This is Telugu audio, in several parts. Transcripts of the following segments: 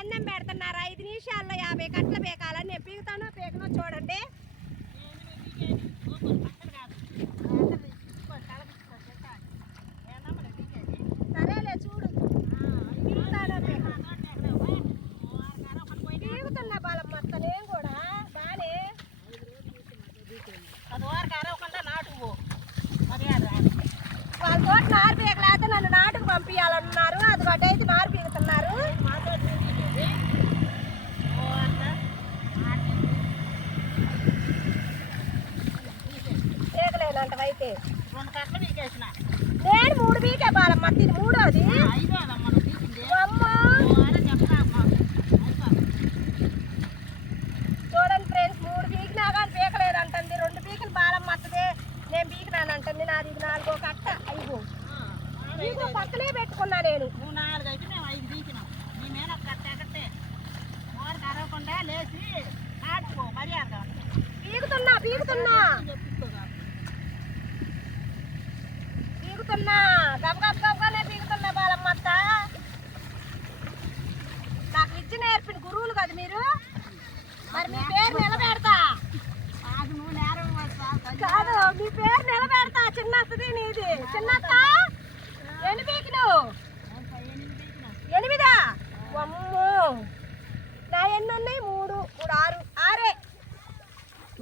పందెం పెడుతున్నారు 5 నిమిషాల్లో 50 కట్టలు పీకాలని నేను పీకుతానో పీకనో చూడండి. సరేలే చూడు పీకుతున్నా బాలం మొత్తం నేను కూడా బానే వాళ్ళ తోట నారు పీకలేకపోతే నన్ను నాటుకు పంపించాలన్నారు. అది గడ్డైతే నారు పీకుతున్నారు. పీకలేనంటవైతే 2 కట్టలు పీకేసిన నేను 3 పీకే బాలమ్మ తిని 3వది. చూడండి ఫ్రెండ్స్ 3 పీకినా కానీ పీకలేదంటుంది. 2 పీకిన బాలమ్మ వస్తుంది నేను పీకినానంటుంది. నాది 4వ కట్ట. అయ్యో నీకు పక్కనే పెట్టుకున్నా నేను. నువ్వు 4 అయితే మేము 5 పీకినాం. నీ మీద ఒక కట్ట ఎక్కటే మోరు కరవకుండా లేచి నాటుకో మర్యాద పీకుతున్నా పీకుతున్నా పీకుతున్నా గబగబగానే పీకుతున్నా బాలమ్మ అత్త. నాకు విద్య నేర్పిన గురువులు కదా మీరు. మరి మీ పేరు నిలబెడతా అది నువ్వు నేరం కాదు మీ పేరు నిలబెడతా. చిన్నత్తది నీది. చిన్నత్త ఎన్ని పీకిను? 8. అమ్మో నా ఎన్ని ఉన్నాయి? 3, 6. 6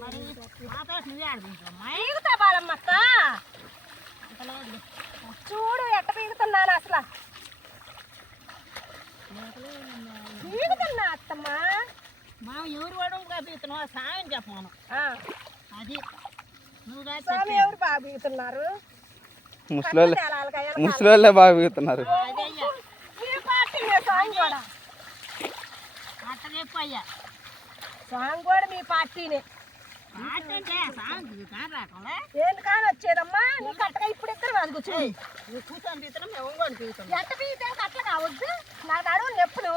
మరి నువ్వే ఆడుకుంటావు పీకుతా బాలమ్మ అత్త. చూడు ఎట్ట పీకుతున్నాను అసలు. పీకుతున్నా అత్తమ్మ. మా ఎవరు వాడుగా పీకుతున్నావు సాయం చెప్పమను. అది నువ్వు స్వామి ఎవరు బాగా పీకుతున్నారు? ముసలి బాగా పీకుతున్నారు. మీ పార్టీ సాంగ్ కూడా అట్ట చెప్పు అయ్యా. సాంగ్ కూడా మీ పార్టీనే. ఏంటి కాని వచ్చేదమ్మా నీ కట్టగా ఇప్పుడు ఇద్దరు అది కూర్చొని కూర్చొని పీతున్నాం మేము ఒంగోని పీకుతాం. ఎట్ట పీకితే కట్టలు కావద్దు. నాకు నడువు నొప్పులు.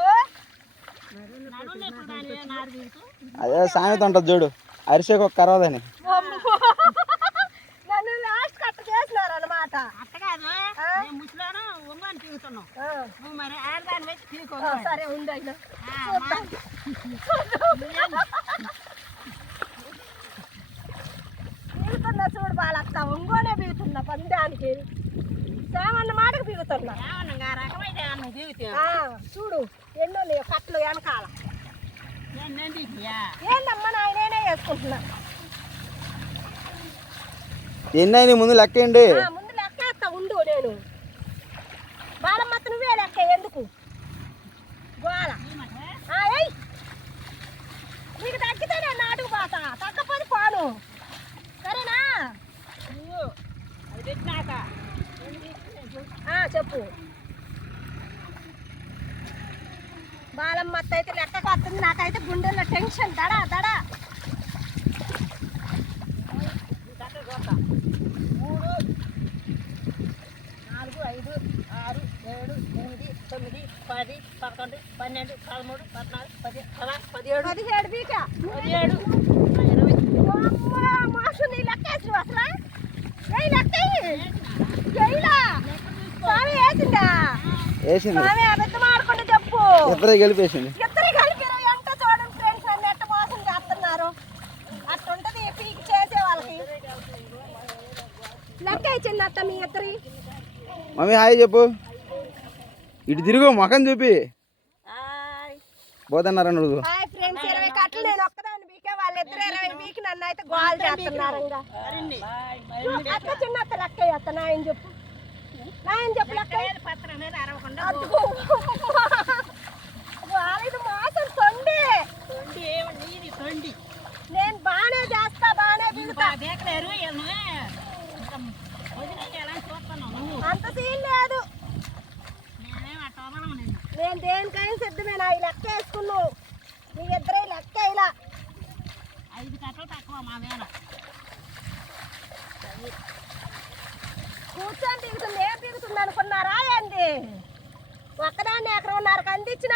అదే సామెత ఉంటుంది చూడు, అరిసెకు ఒక కరవదని. నన్ను లాస్ట్ కట్ట చేసినారు అనమాట. అట్ట కాదు ముసలోను ఒంగోని పీకుతున్నావు. నువ్వు మరి ఆడదాన్ని పెట్టి పీకో. సరే ఉండు అయినా పీగుతున్నా చూడు బాలత్త. ఒంగోనే పీగుతున్నా పందానికి. సేమన్న మాటకు పీగుతున్నా. చూడు ఎన్నో కట్టలు వెనకాల. ఏందమ్మా నేనే వేసుకుంటున్నా. ఎన్ని ముందు లెక్కండి. ముందు లెక్కేస్తా ఉండు. నేను బాలమ్మత్త నువ్వే లెక్క. ఎందుకు గోళ నీకు తగ్గితే నేను నాటుకు పోతా. తగ్గపోతే పోను. సరేనా? అది పెట్టినాక చెప్పు. బాలమ్మ అత్త అయితే లెక్కకు వస్తుంది. నాకైతే గుండెల్లో టెన్షన్ దడా దడా. 3, 4, 5, 6, 7, 8, 9, 10, 11, 12, 13, 14, 15, 16, 17 బీకా 17, 20. మాసు నీ లెక్కేసి అసలు లెక్క స్వామి వేసిందా? స్వామి అబద్ధం ఆడకుండా చెప్పు. ఇద్దరు కలిపేసింది. ఇద్దరు కలిపారు. ఎంత చూడండి ఫ్రెండ్స్ నన్ను ఎట్ట మోసం చేస్తున్నారు. అట్టుంటది పీకి చేసే వాళ్ళకి. లెక్క ఇచ్చింది అత్త మీ ఇద్దరి. మమ్మీ హాయ్ చెప్పు. ఇటు తిరుగు మొఖం చూపి పోతున్నారని అడుగు. హాయ్ ఫ్రెండ్స్ 20 కట్టలు నేను ఒక్కదాన్ని బీకే వాళ్ళిద్దరు 20 బీకి నన్ను అయితే గోల్ చేస్తున్నారు. అత్త చిన్న అత్త లెక్క అత్త నాయని చెప్పు. నాయని చెప్పు లెక్క. పత్రం మీద అరవకుండా ఇది మోసం తొండి. నీది తొండి. నేను బాగానే చేస్తా బాగానే బీగుతా. బేకలేరు ఎలా చూస్తున్నావు నువ్వు? అంత సీన్ లేదు. నేనేం అట్ట వదలను నిన్ను. నేను దేనికైనా సిద్ధమే. నా ఈ లెక్క వేసుకున్నావు. మీ ఇద్దరే లెక్క ఇలా 5 కట్టలు తక్కువ మా మీద. కూర్చొని పీగుతుంది. ఏం పీగుతుంది అనుకున్నారా ఏంది? ఒక్కదాన్ని 1.5 ఎకరం అందించిన